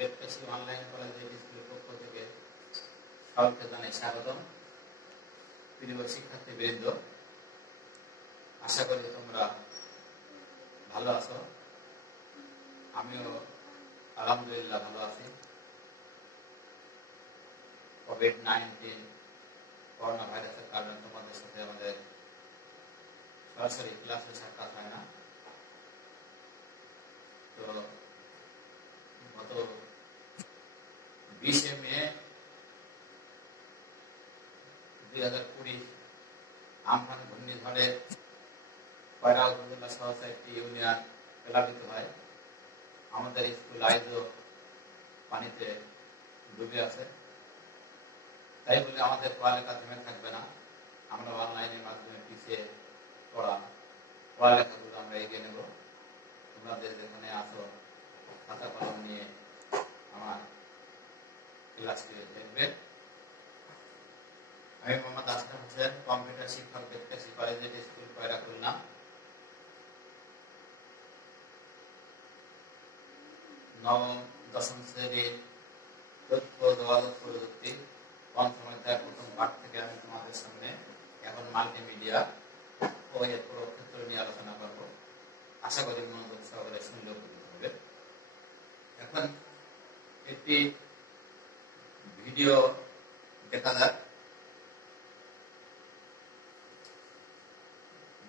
Bedkashi online কলেজের স্কুলের পক্ষ থেকে সকলকে জানাই স্বাগতম। প্রিয় শিক্ষার্থীবৃন্দ, আশা করি তোমরা ভালো আছো। আমিও আলহামদুলিল্লাহ ভালো আছি। কোভিড-19 করোনা ভাইরাসের কারণে তোমাদের সাথে আমাদের সরাসরি ক্লাসে সাক্ষাৎ হয় না। তো গত 20 মে 2020 আমফান ঘূর্ণিঝড়ে কয়রা উপজেলা সহ 4টি ইউনিয়ন প্লাবিত হয়। আমাদের স্কুল আইজও পানিতে ডুবে আছে। তাই বলে আমাদের পড়ালেখা থেমে থাকবে না। আমরা অনলাইনের মাধ্যমে পিছিয়ে পড়া পড়ালেখাগুলো আমরা এগিয়ে নেব। তোমাদের যেখানে আসো খাতা কলম নিয়ে আমার ক্লাসটি দেখবে। আমি মোহাম্মদ আসলাম হোসেন, কম্পিউটার শিক্ষক, বেদকাশী কলেজের স্কুল কয়রা খুলনা। নবম দশম শ্রেণীর তথ্য যোগাযোগ প্রযুক্তি পঞ্চম অধ্যায়ের প্রথম পাঠ থেকে আমি তোমাদের সামনে এখন মাল্টিমিডিয়া ও এর পুরো ক্ষেত্র নিয়ে আলোচনা করব। আশা করি মনোযোগ সহকারে শুনলেও বুঝতে হবে। এখন একটি ভিডিও দেখা যাক।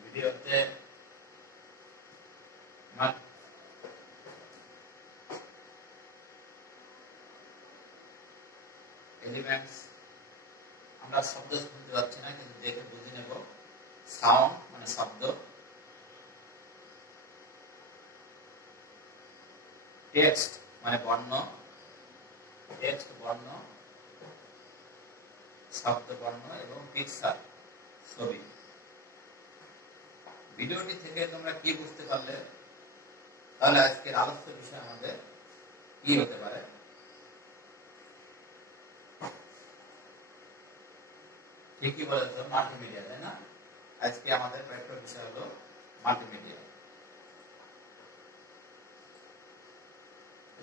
ভিডিওতে এলিমেন্টস আমরা শব্দ শুনতে পাচ্ছি না, কিন্তু দেখে বুঝে নেব। সাউন্ড মানে শব্দ, টেক্সট মানে বর্ণ, টেক্সট বর্ণ, শব্দ বর্ণ এবং পিকচার ছবি। ভিডিওটি থেকে তোমরা কি বুঝতে পারলে? তাহলে আজকের আলোচ্য বিষয় আমাদের কি হতে পারে? ঠিকই বলেছ, মাল্টিমিডিয়া, তাই না? আজকে আমাদের পাঠ্য বিষয় হলো মাল্টিমিডিয়া।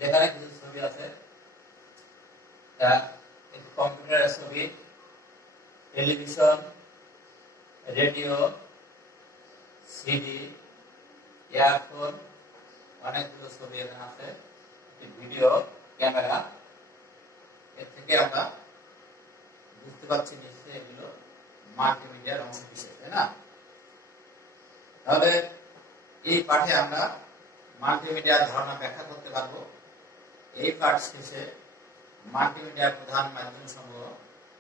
এখানে কিছু ছবি আছে, কম্পিউটারের ছবি, টেলিভিশন, রেডিও, সিডি, ইয়ারফোন, অনেকগুলো ছবি এখানে আছে। ভিডিও, ক্যামেরা, এর থেকে আমরা বুঝতে পারছি নিশ্চয়ই এগুলো মাল্টিমিডিয়ার অংশ বিশেষ, তাই না? তাহলে এই পাঠে আমরা মাল্টিমিডিয়ার ধারণা ব্যাখ্যা করতে পারবো। এই পাঠ শেষে মাল্টিমিডিয়ার প্রধান মাধ্যম সমূহ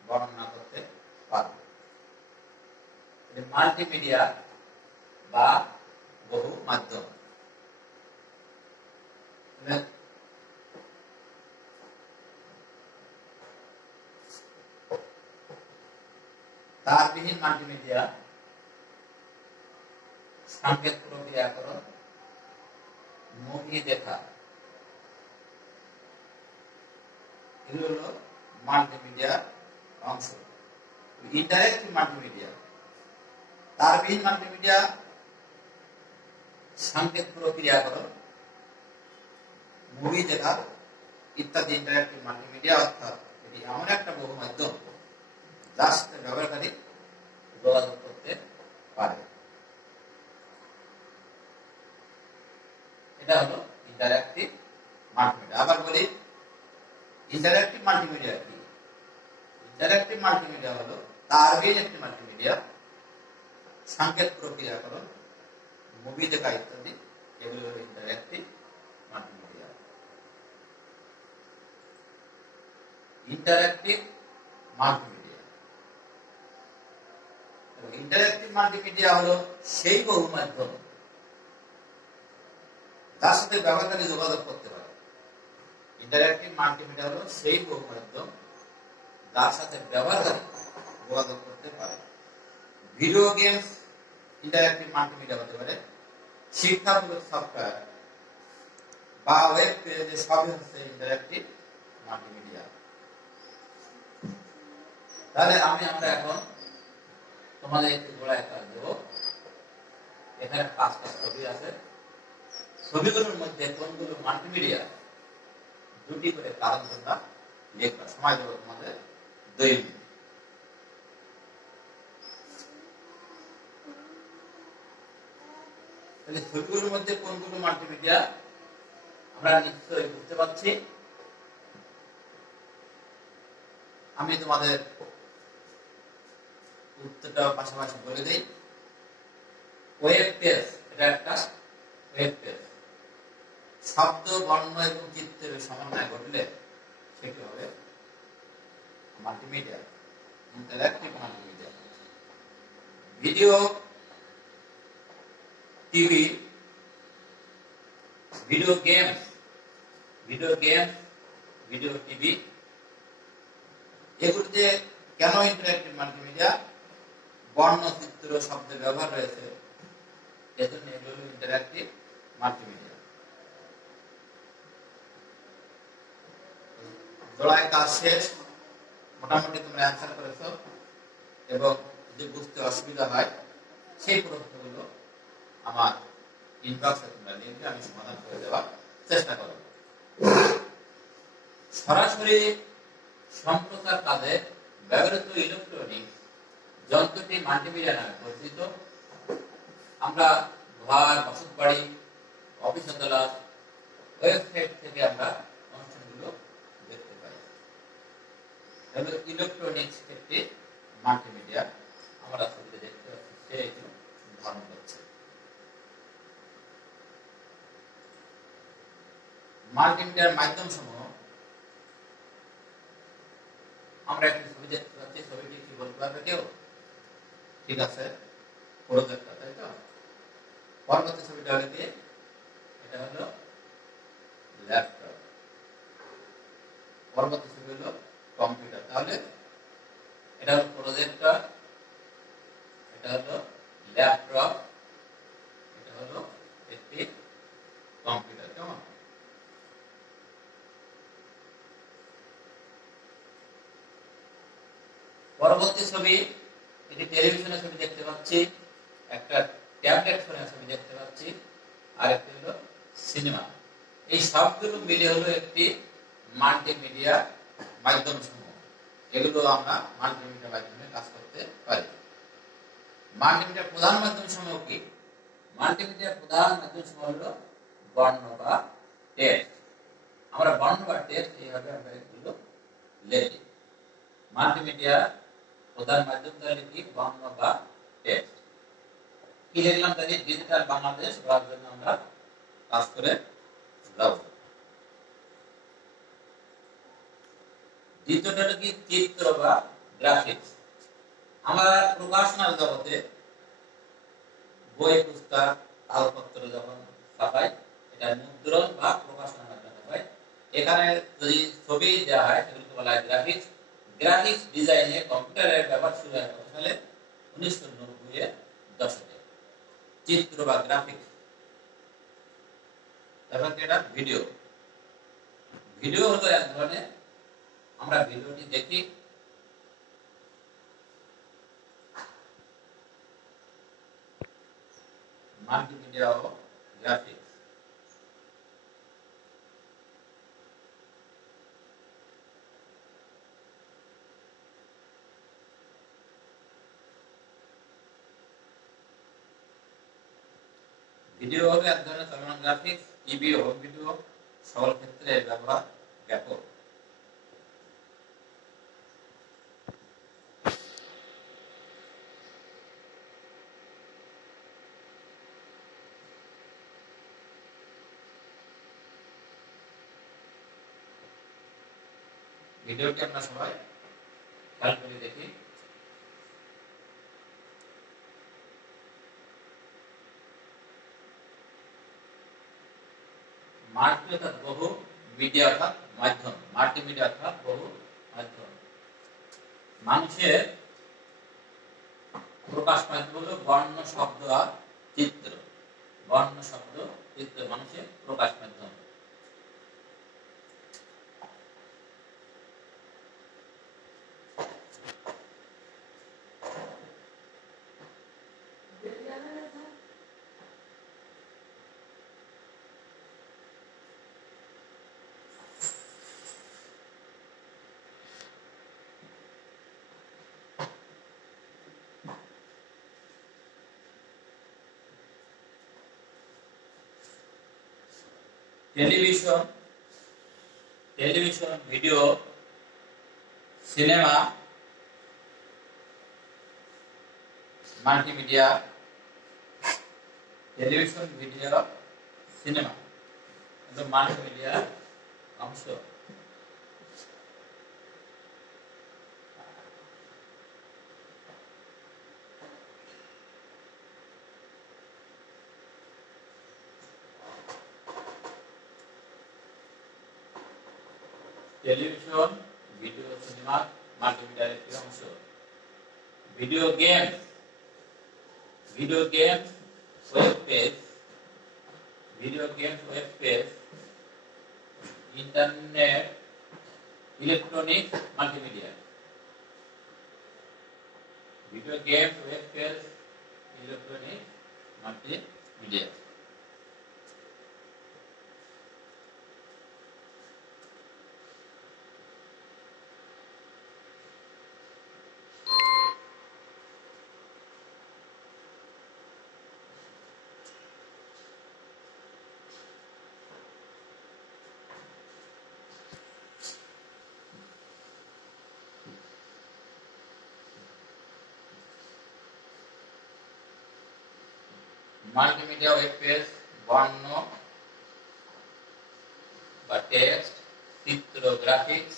বর্ণনা করতে পারব। মাল্টিমিডিয়া বা বহু মাধ্যম। তারবিহীন মাল্টিমিডিয়া, সংকেত প্রক্রিয়াকরণ, মুভি দেখা, এগুলো হলো মাল্টিমিডিয়ার অংশ। ইন্টারেক্টিভ মাল্টিমিডিয়া, তারবিহীন মাল্টিমিডিয়া, সংকেত প্রক্রিয়াকরণ, মুভি দেখা ইত্যাদি ইন্টারেক্টিভ মাল্টিমিডিয়া। অর্থাৎ এটি এমন একটা বহু মাধ্যম যার সাথে ব্যবহারকারী যোগাযোগ করতে পারে। এটা হলো ইন্টারেক্টিভ মাল্টিমিডিয়া। আবার বলি, ইন্টারেক্টিভ মাল্টিমিডিয়া কি? ইন্টারেক্টিভ মাল্টিমিডিয়া হলো তারবিহীন একটি মাল্টিমিডিয়া, সংকেত প্রক্রিয়াকরণ, মুভি দেখা ইত্যাদি, এগুলো হলো interactive multimedia. Interactive multimedia, interactive multimedia হলো সেই বহু মাধ্যম তার সাথে ব্যবহারকারী যোগাযোগ করতে পারে। ইন্টারেক্টিভ মাল্টিমিডিয়া হলো সেই বহু মাধ্যম তার সাথে ব্যবহারকারী যোগাযোগ করতে পারে। ভিডিও গেমস ইন্টারেক্টিভ মাল্টিমিডিয়া হতে পারে। শিক্ষামূলক সফটওয়্যার বা ওয়েব পেজ সবই হচ্ছে ইন্টারেক্টিভ মাল্টিমিডিয়া। তাহলে আমরা এখন তোমাদের একটু গোড়ায় কাজ দেব। এখানে 5টা ছবি আছে। ছবিগুলোর মধ্যে কোনগুলো মাল্টিমিডিয়া দুটি করে কারণ তোমরা লিখবা। সময় দেবো তোমাদের 2 মিনিট। তাহলে ছবিগুলোর মধ্যে কোনগুলো মাল্টিমিডিয়া আমরা নিশ্চয়ই বুঝতে পারছি। আমি তোমাদের উত্তরটা পাশাপাশি বলে দিই। ওয়েব পেজ, এটা একটা ওয়েব পেজ। শব্দ, বর্ণ এবং চিত্রের সমন্বয় ঘটলে সেটি হবে multimedia, interactive multimedia. Video, TV, video games, video TV, এগুলিতে কেন ইন্টারঅ্যাক্টিভ মাল্টিমিডিয়া? বর্ণ, চিত্র, শব্দের ব্যবহার রয়েছে, এজন্য এগুলো ইন্টারঅ্যাক্টিভ মাল্টিমিডিয়া। জোড়ায় কাজ শেষ। মোটামুটি তোমরা অ্যান্সার করেছো, এবং যদি বুঝতে অসুবিধা হয় সেই প্রশ্নগুলো আমার ইনবক্সে তোমরা লিখবে, আমি সমাধান করে দেওয়ার চেষ্টা করব। সরাসরি সম্প্রচার কাজে ব্যবহৃত ইলেকট্রনিক যন্ত্রটি মাল্টিমিডিয়া নামে পরিচিত। আমরা ঘর, বসত বাড়ি, অফিস আদালত, ওয়েবসাইট থেকে আমরা অনুষ্ঠানগুলো দেখতে পাই। তাহলে ইলেকট্রনিক্স একটি মাল্টিমিডিয়া আমরা ছবিতে দেখতে পাচ্ছি, সে ধারণ করছে। মাল্টিমিডিয়ার মাধ্যম সমূহ, আমরা একটি ছবি দেখতে পাচ্ছি। ছবিটি কি বলতে পারবে কেউ? ঠিক আছে, প্রজেক্টর, তাই তো? পরবর্তী ছবিটা হলো কি? এটা হলো ল্যাপটপ। পরবর্তী ছবি হলো কম্পিউটার। তাহলে এটা হলো প্রজেক্টর, এটা হলো ল্যাপটপ, এটা হলো একটি কম্পিউটার। কেমন? পরবর্তী ছবি, এটি টেলিভিশনের ছবি দেখতে পাচ্ছি, একটা ট্যাবলেট ফোনের ছবি দেখতে পাচ্ছি, আর একটি হলো সিনেমা। এই সবগুলো মিলে হলো একটি মাল্টিমিডিয়া মাধ্যম সমূহ। এগুলো আমরা মাল্টিমিডিয়া মাধ্যমে কাজ করতে পারি। মাল্টিমিডিয়ার প্রধান মাধ্যম সমূহ কি? মাল্টিমিডিয়ার প্রধান মাধ্যম সমূহ হলো বর্ণ বা টেক্সট। আমরা বর্ণ বা টেক্সট এইভাবে আমরা এগুলো লিখি। মাল্টিমিডিয়া প্রধান মাধ্যম তাহলে কি? বর্ণ বা টেক্সট। কি লিখলাম তাহলে? ডিজিটাল বাংলাদেশ গড়ার জন্য আমরা কাজ করে যাব। দ্বিতীয়টা হলো কি? চিত্র বা গ্রাফিক্স। আমরা প্রকাশনার জগতে বই, পুস্তক, কাগজপত্র যখন ছাপাই, এটা মুদ্রণ বা প্রকাশনার মাধ্যমে ছাপাই। এখানে যদি ছবি দেওয়া হয় সেগুলোকে বলা হয় গ্রাফিক্স। গ্রাফিক্স ডিজাইনে কম্পিউটারের ব্যবহার শুরু হয় কত সালে? 1990 এর দশকে। চিত্র বা গ্রাফিক্স। তারপর এটা ভিডিও। ভিডিও হলো এক ধরনের, আমরা ভিডিওটি দেখি, মাল্টিমিডিয়া ও গ্রাফিক্স। ভিডিও হলো এক ধরনের চলমান গ্রাফিক্স। টিভি ও ভিডিও সকল ক্ষেত্রে ব্যবহার ব্যাপক। ভিডিওটি আমরা সবাই খেয়াল করে দেখি। মাল্টি অর্থাৎ বহু, মিডিয়া অর্থাৎ মাধ্যম। মাল্টিমিডিয়া অর্থাৎ বহু মাধ্যম। মানুষের প্রকাশ মাধ্যম হলো বর্ণ, শব্দ আর চিত্র। বর্ণ, শব্দ, চিত্র মানুষের প্রকাশ মাধ্যম। Television, video, cinema, multimedia, television, video, cinema, multimedia অংশ। টেলিভিশন, ভিডিও, সিনেমা, মাল্টিমিডিয়ার একটি অংশ। Video game, web page, internet, electronic multimedia. Video game, web page, electronic multimedia. Multimedia web page বর্ণ বা টেক্সট, চিত্র, গ্রাফিক্স,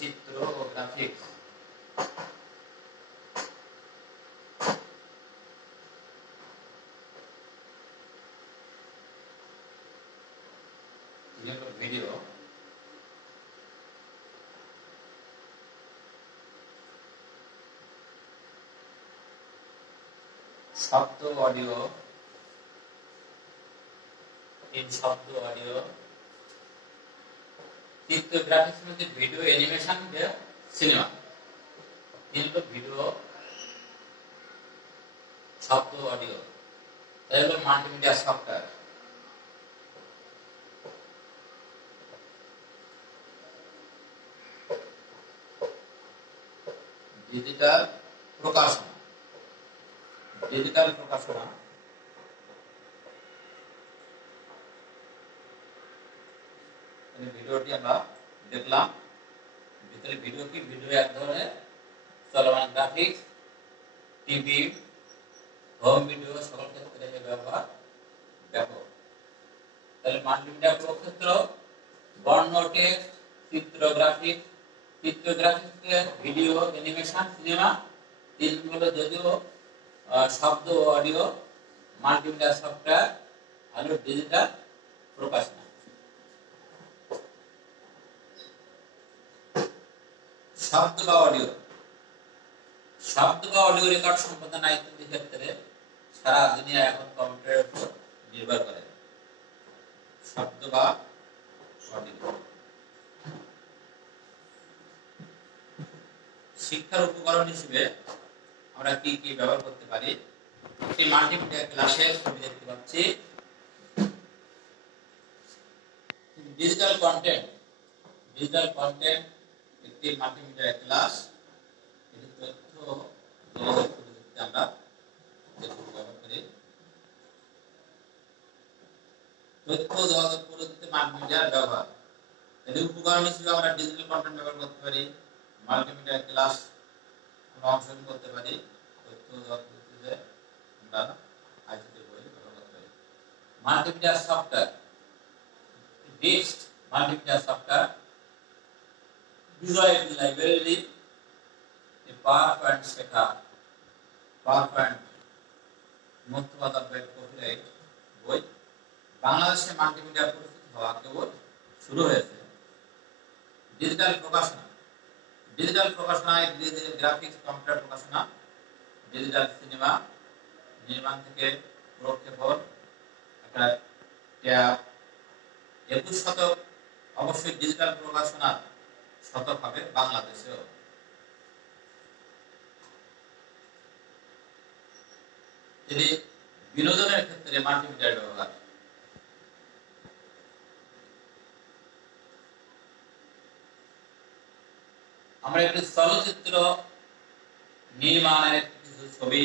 চিত্র ও গ্রাফিক্স। ভিডিও, শব্দ, audio, চিত্র, graphics মধ্যে ভিডিও, অ্যানিমেশন, সিনেমা। ভিডিও, শব্দ, অডিও, তাই হলো মাল্টিমিডিয়া সফটওয়্যার। ডিজিটাল প্রকাশনা, ভিডিওটি আমরা দেখলাম। ভিতরে ভিডিও কি? ভিডিও এক ধরনের চলমান গ্রাফিক্স, টিভি, হোম ভিডিও সকল ক্ষেত্রে ব্যবহার ব্যাপক। তাহলে মাল্টিমিডিয়া প্রক্ষেত্র বর্ণ, টেক্সট, চিত্র, গ্রাফিক্স, ভিডিও, অ্যানিমেশন, সিনেমা। তিনগুলো যদিও শব্দ ও অডিও। মাল্টিমিডিয়া সফটওয়্যার হলো ডিজিটাল প্রকাশনা। শব্দ বা অডিও রেকর্ড সম্পাদনা ইত্যাদি ক্ষেত্রে সারা দুনিয়া এখন কম্পিউটারের উপর নির্ভর করে। শব্দ বা অডিও। শিক্ষার উপকরণ হিসেবে আমরা কি কি ব্যবহার করতে পারি? একটি মাল্টিমিডিয়া ক্লাসের ছবি দেখতে পাচ্ছি। ডিজিটাল কন্টেন্ট একটি মাল্টিমিডিয়া ক্লাস। এটি তথ্য যোগাযোগ প্রযুক্তিতে আমরা ব্যবহার করি। তথ্য যোগাযোগ প্রযুক্তিতে মাল্টিমিডিয়ার ব্যবহার। এর উপকরণ হিসেবে আমরা ডিজিটাল কন্টেন্ট ব্যবহার করতে পারি, মাল্টিমিডিয়া ক্লাস আমরা অংশগ্রহণ করতে পারি, তথ্য যোগাযোগ প্রযুক্তিতে আমরা আইসিটি বই ব্যবহার করতে পারি। Multimedia software, best multimedia software, visual library, PowerPoint শেখা, পাওয়ারপয়েন্ট মুক্তবাজার কপিরাইট বই। বাংলাদেশে মাল্টিমিডিয়া প্রস্তুত হওয়া কেবল শুরু হয়েছে। ডিজিটাল প্রকাশনায় ডিজিটাল গ্রাফিক্স, কম্পিউটার প্রকাশনা, ডিজিটাল সিনেমা, নির্মাণ থেকে প্রক্ষেপণ, একটা ট্যাব। 21 শতক অবশ্যই ডিজিটাল প্রকাশনার শতক হবে বাংলাদেশেও। যদি বিনোদনের ক্ষেত্রে মাল্টিমিডিয়ার ব্যবহার, আমরা একটি চলচ্চিত্র নির্মাণের কিছু ছবি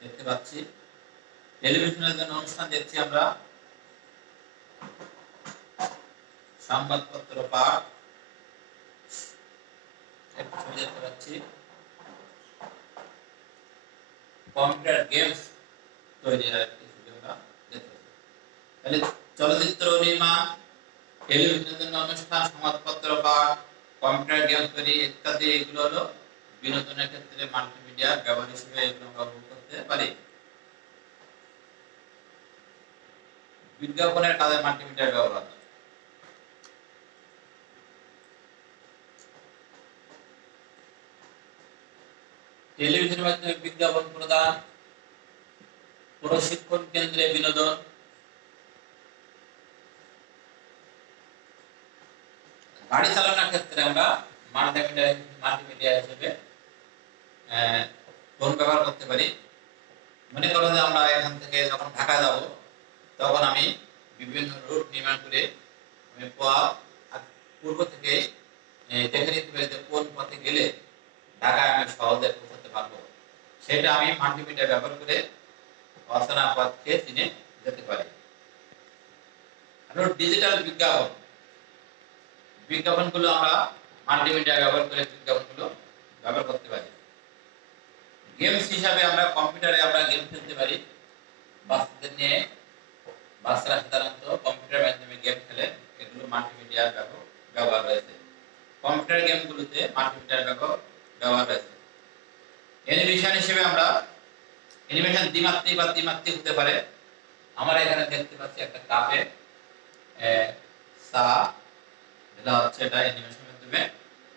দেখতে পাচ্ছি। টেলিভিশনের জন্য অনুষ্ঠান দেখছি আমরা, সংবাদপত্র পাঠ একটি ছবি দেখতে পাচ্ছি, কম্পিউটার গেমস তৈরি একটি ছবি আমরা দেখতে পাচ্ছি। তাহলে চলচ্চিত্র নির্মাণ, টেলিভিশনের জন্য অনুষ্ঠান, সংবাদপত্র পাঠ, কম্পিউটার গেমস তৈরি ইত্যাদি এগুলো হলো বিনোদনের ক্ষেত্রে মাল্টিমিডিয়া ব্যবহার হিসেবে এগুলো আমরা উপভোগ করতে পারি। বিজ্ঞাপনের কাজে মাল্টিমিডিয়া ব্যবহার, টেলিভিশনের মাধ্যমে বিজ্ঞাপন প্রদান, প্রশিক্ষণ কেন্দ্রে বিনোদন, গাড়ি চালানোর ক্ষেত্রে আমরা মাল্টিমিডিয়া হিসেবে ফোন ব্যবহার করতে পারি। মনে করো যে আমরা এখান থেকে যখন ঢাকা যাব, তখন আমি বিভিন্ন রুট নির্মাণ করে আমি পূর্ব থেকে দেখে নিতে পারি যে কোন পথে গেলে ঢাকায় আমি সহজে পৌঁছাতে পারবো। সেটা আমি মাল্টিমিডিয়া ব্যবহার করে অচেনা পথকে চিনে যেতে পারি। ডিজিটাল বিজ্ঞাপন, বিজ্ঞাপনগুলো আমরা মাল্টিমিডিয়া ব্যবহার করে বিজ্ঞাপনগুলো ব্যবহার করতে পারি। গেমস হিসাবে আমরা কম্পিউটারে আমরা গেম খেলতে পারি। বাচ্চাদের নিয়ে, বাচ্চারা সাধারণত কম্পিউটার মাধ্যমে গেম খেলে, এগুলো মাল্টিমিডিয়ার ব্যবহার রয়েছে। কম্পিউটার গেমগুলোতে মাল্টিমিডিয়ার ব্যবহার রয়েছে। অ্যানিমেশন হিসেবে আমরা, অ্যানিমেশন দ্বিমাত্রিক বা ত্রিমাত্রিক হতে পারে। আমরা এখানে দেখতে পাচ্ছি একটা কাপে চা ঢেলা হচ্ছে, এটা অ্যানিমেশনের মাধ্যমে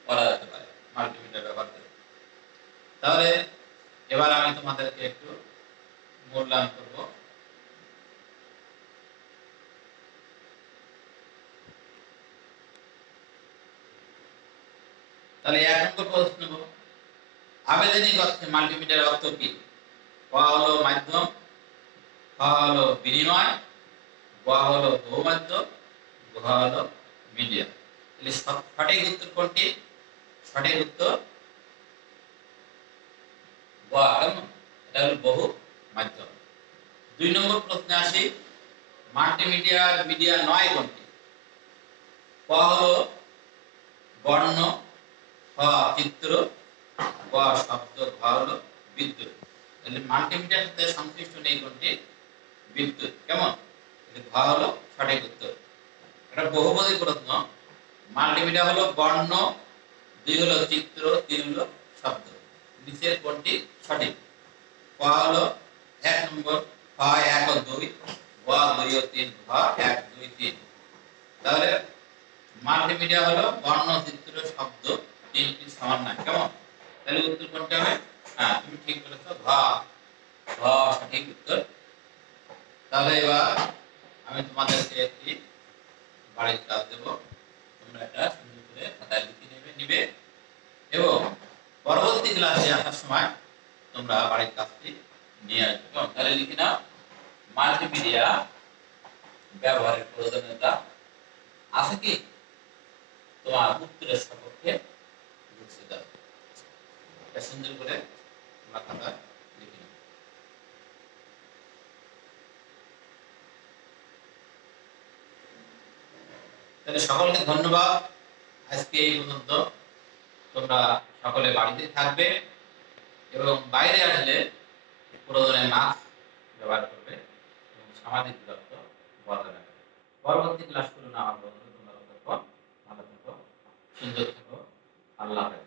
করা যেতে পারে মাল্টিমিডিয়া ব্যবহার করে। তাহলে এবার আমি তোমাদেরকে একটু মূল্যায়ন করব। তাহলে 1 নম্বর প্রশ্ন, আবেদনিক অর্থে মাল্টিমিডিয়ার অর্থ কি? ক হলো মাধ্যম, খ হলো বিনিময়, গ হলো বহুমাধ্যম, ঘ হলো মিডিয়া। তাহলে সঠিক উত্তর কোনটি? সঠিক উত্তর গ, এটা হলো বহু মাধ্যম। 2 নম্বর প্রশ্নে আসি, মাল্টিমিডিয়ার মিডিয়া নয় কোনটি? ক হলো বর্ণ, খ চিত্র, গ শব্দ, ঘ হলো বিদ্যুৎ। তাহলে মাল্টিমিডিয়ার সাথে সংশ্লিষ্ট নেই কোনটি? বিদ্যুৎ। কেমন? ঘ হলো সঠিক উত্তর। এটা বহুপদী প্রশ্ন। মাল্টিমিডিয়া হলো বর্ণ, 2 হলো চিত্র, 3 হলো শব্দ। নিচের কোনটি সঠিক? ক হলো 1 নম্বর, খ 1 ও 2, গ 2 ও 3, ঘ 1 2 3। তাহলে মাল্টিমিডিয়া হলো বর্ণ, চিত্র, শব্দ, 3টি সমান নয়। কেমন? তাহলে উত্তর কোনটা হবে? হ্যাঁ, তুমি ঠিক বলেছো, ঘ, ঘ সঠিক উত্তর। তাহলে এবার আমি তোমাদেরকে একটি বাড়ির কাজ দেব, তোমরা এটা সুন্দর করে খাতায় লিখে নিবে এবং পরবর্তী ক্লাসে আসার সময় তোমরা বাড়ির কাজটি নিয়ে আসবে। তাহলে লিখে নাও, মাল্টিমিডিয়া ব্যবহারের প্রয়োজনীয়তা আছে কি? তোমার উত্তরের সপক্ষে লিখে দাও। এটা সুন্দর করে তোমরা খাতায় লিখে নাও। তাহলে সকলকে ধন্যবাদ। আজকে এই পর্যন্ত। তোমরা সকলে বাড়িতে থাকবে এবং বাইরে আসলে প্রয়োজনে মাস্ক ব্যবহার করবে এবং সামাজিক দূরত্ব বজায় রাখবে। পরবর্তী ক্লাসগুলো না হওয়ার পর্যন্ত তোমরা ভালো থাকো, সুন্দর থাকো। আল্লাহ হাফেজ।